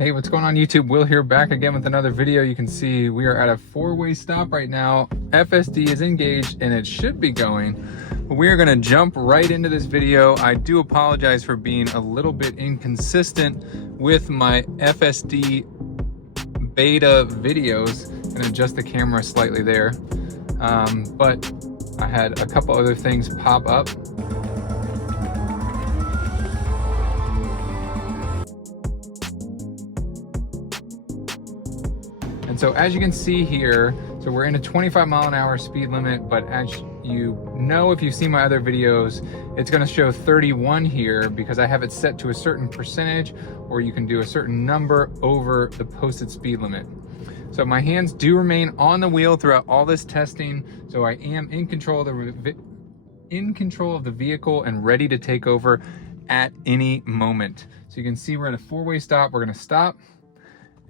Hey, what's going on YouTube? Will here, back again with another video. You can see we are at a four-way stop right now. FSD is engaged and it should be going. But we are gonna jump right into this video. I do apologize for being a little bit inconsistent with my FSD beta videos. I'm gonna adjust the camera slightly there. But I had a couple other things pop up. And so as you can see here, so we're in a 25-mile-an-hour speed limit, but as you know, if you've seen my other videos, it's gonna show 31 here because I have it set to a certain percentage, or you can do a certain number over the posted speed limit. So my hands do remain on the wheel throughout all this testing, so I am in control of the vehicle and ready to take over at any moment. So you can see we're at a four-way stop. We're gonna stop,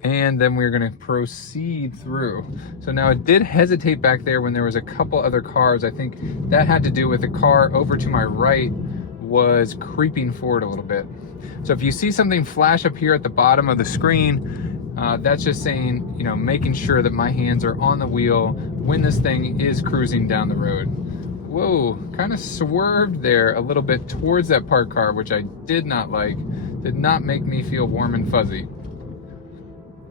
and then we're gonna proceed through. So now it did hesitate back there when there was a couple other cars. I think that had to do with the car over to my right was creeping forward a little bit. So if you see something flash up here at the bottom of the screen, that's just saying, you know, making sure that my hands are on the wheel when this thing is cruising down the road. Whoa, kind of swerved there a little bit towards that parked car, which I did not like. Did not make me feel warm and fuzzy.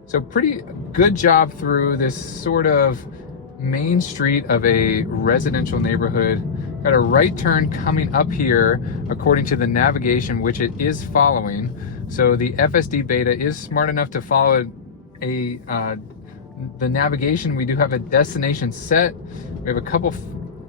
So pretty good job through this sort of main street of a residential neighborhood. Got a right turn coming up here according to the navigation, which it is following. So the FSD beta is smart enough to follow the navigation. We do have a destination set. We have a couple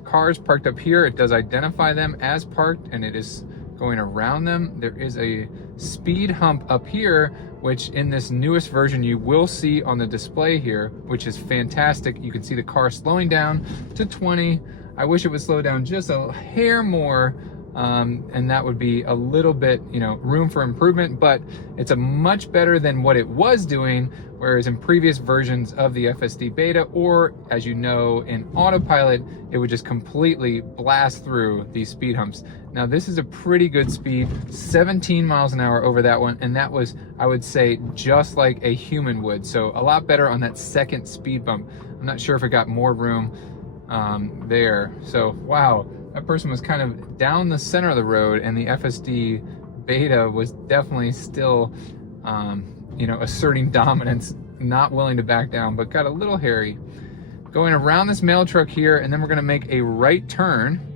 cars parked up here. It does identify them as parked and it is going around them. There is a speed hump up here, which in this newest version you will see on the display here, which is fantastic. You can see the car slowing down to 20. I wish it would slow down just a hair more, and that would be a little bit, you know, room for improvement, but it's a much better than what it was doing, whereas in previous versions of the FSD beta, or as you know, in autopilot, it would just completely blast through these speed humps. Now this is a pretty good speed, 17 miles an hour over that one, and that was, I would say, just like a human would, so a lot better on that second speed bump. I'm not sure if it got more room there. So wow, that person was kind of down the center of the road, and the FSD beta was definitely still, you know, asserting dominance, not willing to back down, but got a little hairy. Going around this mail truck here, and then we're gonna make a right turn.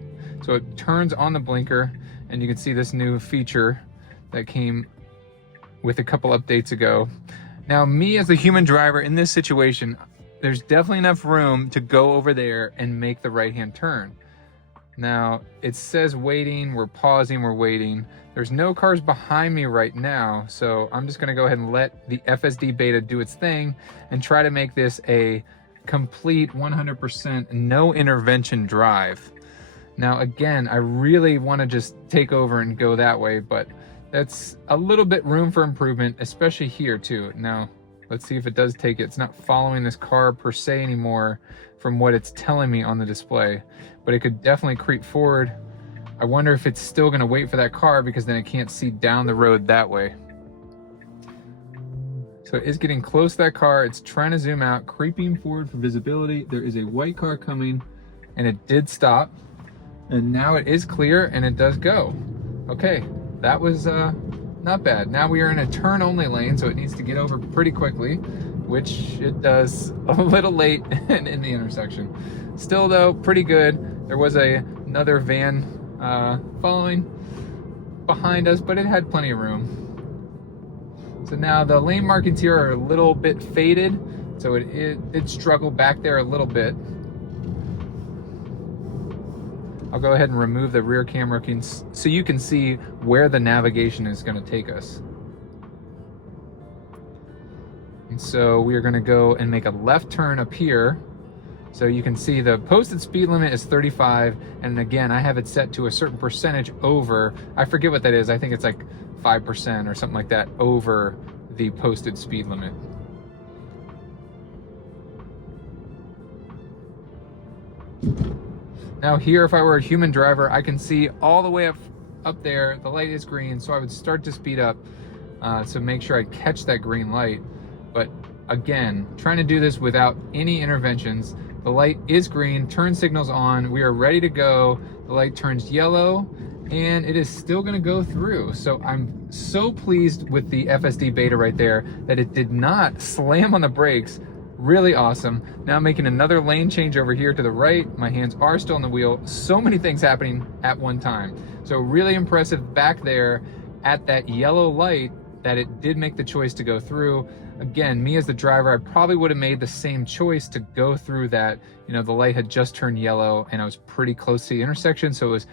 So it turns on the blinker, and you can see this new feature that came with a couple updates ago. Now, me as the human driver in this situation, there's definitely enough room to go over there and make the right-hand turn. Now, it says waiting, we're pausing, we're waiting. There's no cars behind me right now, so I'm just gonna go ahead and let the FSD beta do its thing and try to make this a complete 100% no intervention drive. Now, again, I really wanna just take over and go that way, but that's a little bit room for improvement, especially here too. Now, let's see if it does take it. It's not following this car per se anymore from what it's telling me on the display, but it could definitely creep forward. I wonder if it's still gonna wait for that car because then it can't see down the road that way. So it is getting close to that car. It's trying to zoom out, creeping forward for visibility. There is a white car coming, and it did stop. And now it is clear and it does go. Okay, that was not bad. Now we are in a turn only lane, so it needs to get over pretty quickly, which it does a little late in the intersection. Still though, pretty good. There was another van following behind us, but it had plenty of room. So now the lane markings here are a little bit faded, so it did struggle back there a little bit. I'll go ahead and remove the rear camera so you can see where the navigation is going to take us. And so we are going to go and make a left turn up here. So you can see the posted speed limit is 35, and again, I have it set to a certain percentage over, I forget what that is, I think it's like 5% or something like that over the posted speed limit. Now here, if I were a human driver, I can see all the way up there, the light is green, so I would start to speed up. so make sure I catch that green light. But again, trying to do this without any interventions. The light is green, turn signal's on, we are ready to go. The light turns yellow, and it is still gonna go through. So I'm so pleased with the FSD beta right there that it did not slam on the brakes. Really awesome. Now making another lane change over here to the right. My hands are still on the wheel. So many things happening at one time. So really impressive back there at that yellow light that it did make the choice to go through. Again, me as the driver, I probably would have made the same choice to go through that. You know, the light had just turned yellow and I was pretty close to the intersection, so it was,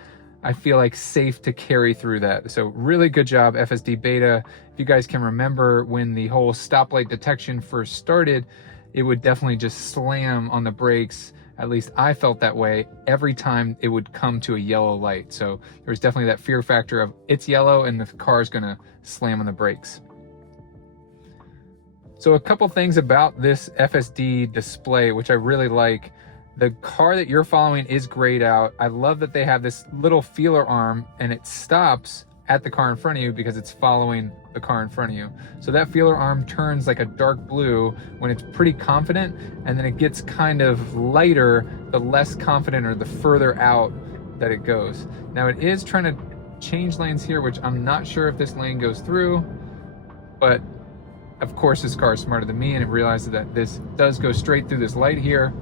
I feel like, safe to carry through that. So really good job, FSD beta. If you guys can remember when the whole stoplight detection first started, it would definitely just slam on the brakes. At least I felt that way every time it would come to a yellow light. So there was definitely that fear factor of it's yellow and the car's gonna slam on the brakes. So a couple things about this FSD display, which I really like. The car that you're following is grayed out. I love that they have this little feeler arm and it stops at the car in front of you because it's following the car in front of you. So that feeler arm turns like a dark blue when it's pretty confident, and then it gets kind of lighter the less confident or the further out that it goes. Now it is trying to change lanes here, which I'm not sure if this lane goes through, but of course this car is smarter than me and it realizes that this does go straight through this light here.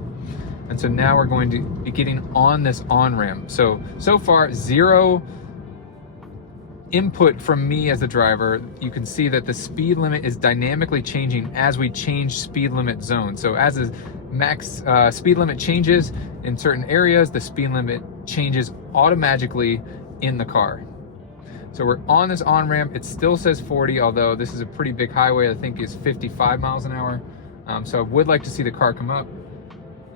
And so now we're going to be getting on this on-ramp. So far, zero input from me as the driver. You can see that the speed limit is dynamically changing as we change speed limit zones. So as the max speed limit changes in certain areas, the speed limit changes automatically in the car. So we're on this on-ramp. It still says 40, although this is a pretty big highway. I think is 55 miles an hour. So I would like to see the car come up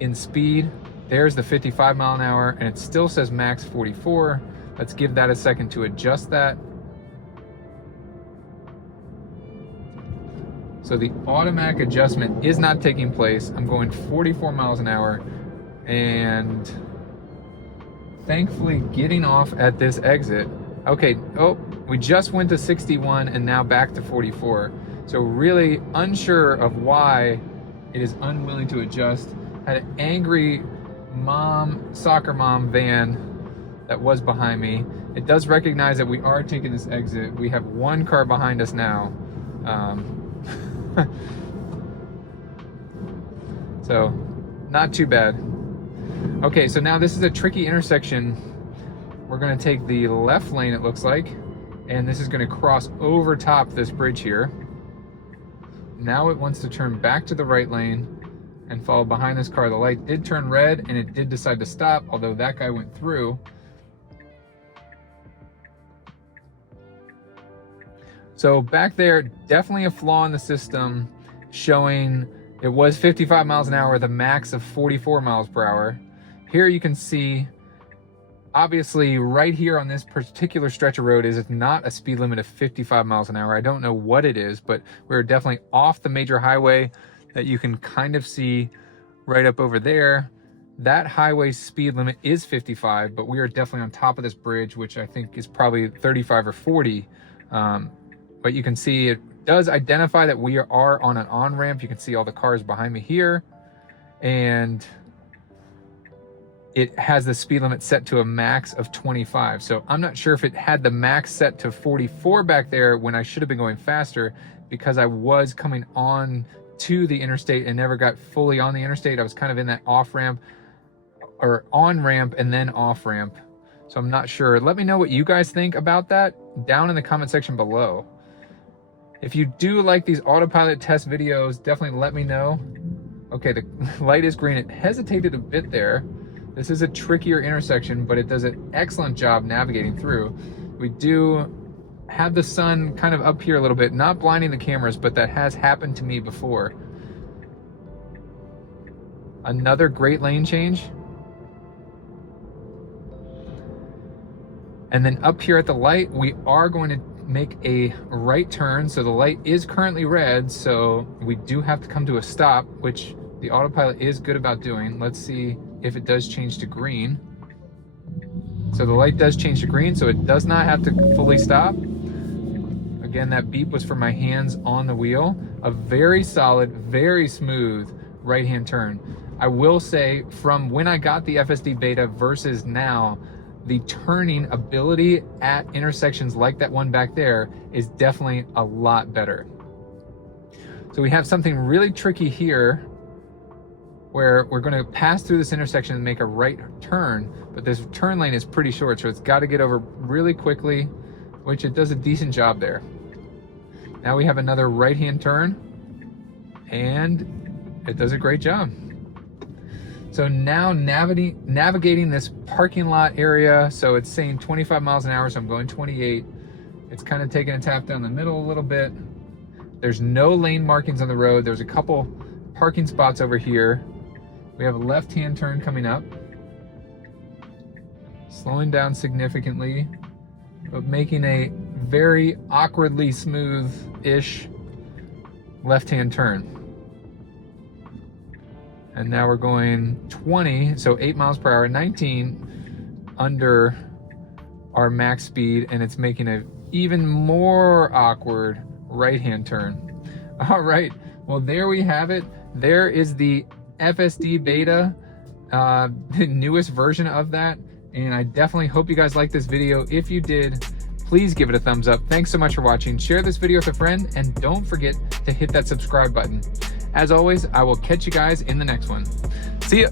in speed. There's the 55 mile an hour, and it still says max 44. Let's give that a second to adjust that. So the automatic adjustment is not taking place. I'm going 44 miles an hour and thankfully getting off at this exit. Okay, oh, we just went to 61 and now back to 44. So really unsure of why it is unwilling to adjust. Had an angry soccer mom van that was behind me. It does recognize that we are taking this exit. We have one car behind us now. So not too bad. Okay, so now this is a tricky intersection. We're gonna take the left lane, it looks like, and this is gonna cross over top this bridge here. Now it wants to turn back to the right lane and follow behind this car. The light did turn red and it did decide to stop, although that guy went through. So back there, definitely a flaw in the system, showing it was 55 miles an hour with a max of 44 miles per hour. Here you can see, obviously right here on this particular stretch of road is not a speed limit of 55 miles an hour. I don't know what it is, but we're definitely off the major highway that you can kind of see right up over there. That highway speed limit is 55, but we are definitely on top of this bridge, which I think is probably 35 or 40. But you can see it does identify that we are on an on-ramp. You can see all the cars behind me here. And it has the speed limit set to a max of 25. So I'm not sure if it had the max set to 44 back there when I should have been going faster, because I was coming on to the interstate and never got fully on the interstate. I was kind of in that off-ramp or on-ramp and then off-ramp. So I'm not sure. Let me know what you guys think about that down in the comment section below. If you do like these autopilot test videos, definitely let me know. Okay, the light is green. It hesitated a bit there. This is a trickier intersection, but it does an excellent job navigating through. We do have the sun kind of up here a little bit, not blinding the cameras, but that has happened to me before. Another great lane change. And then up here at the light, we are going to make a right turn. So the light is currently red, so we do have to come to a stop, which the autopilot is good about doing. Let's see if it does change to green. So the light does change to green, so it does not have to fully stop. Again, that beep was for my hands on the wheel. A very solid, very smooth right-hand turn. I will say, from when I got the FSD beta versus now, the turning ability at intersections like that one back there is definitely a lot better. So we have something really tricky here where we're going to pass through this intersection and make a right turn, but this turn lane is pretty short, so it's got to get over really quickly, which it does a decent job there. Now we have another right-hand turn, and it does a great job. So now navigating this parking lot area, so it's saying 25 miles an hour, so I'm going 28. It's kind of taking a tap down the middle a little bit. There's no lane markings on the road. There's a couple parking spots over here. We have a left-hand turn coming up. Slowing down significantly, but making a very awkwardly smooth-ish left-hand turn. And now we're going 20, so 8 miles per hour, 19 under our max speed, and it's making an even more awkward right-hand turn. All right, well, there we have it. There is the FSD beta, the newest version of that, and I definitely hope you guys liked this video. If you did, please give it a thumbs up. Thanks so much for watching. Share this video with a friend, and don't forget to hit that subscribe button. As always, I will catch you guys in the next one. See ya.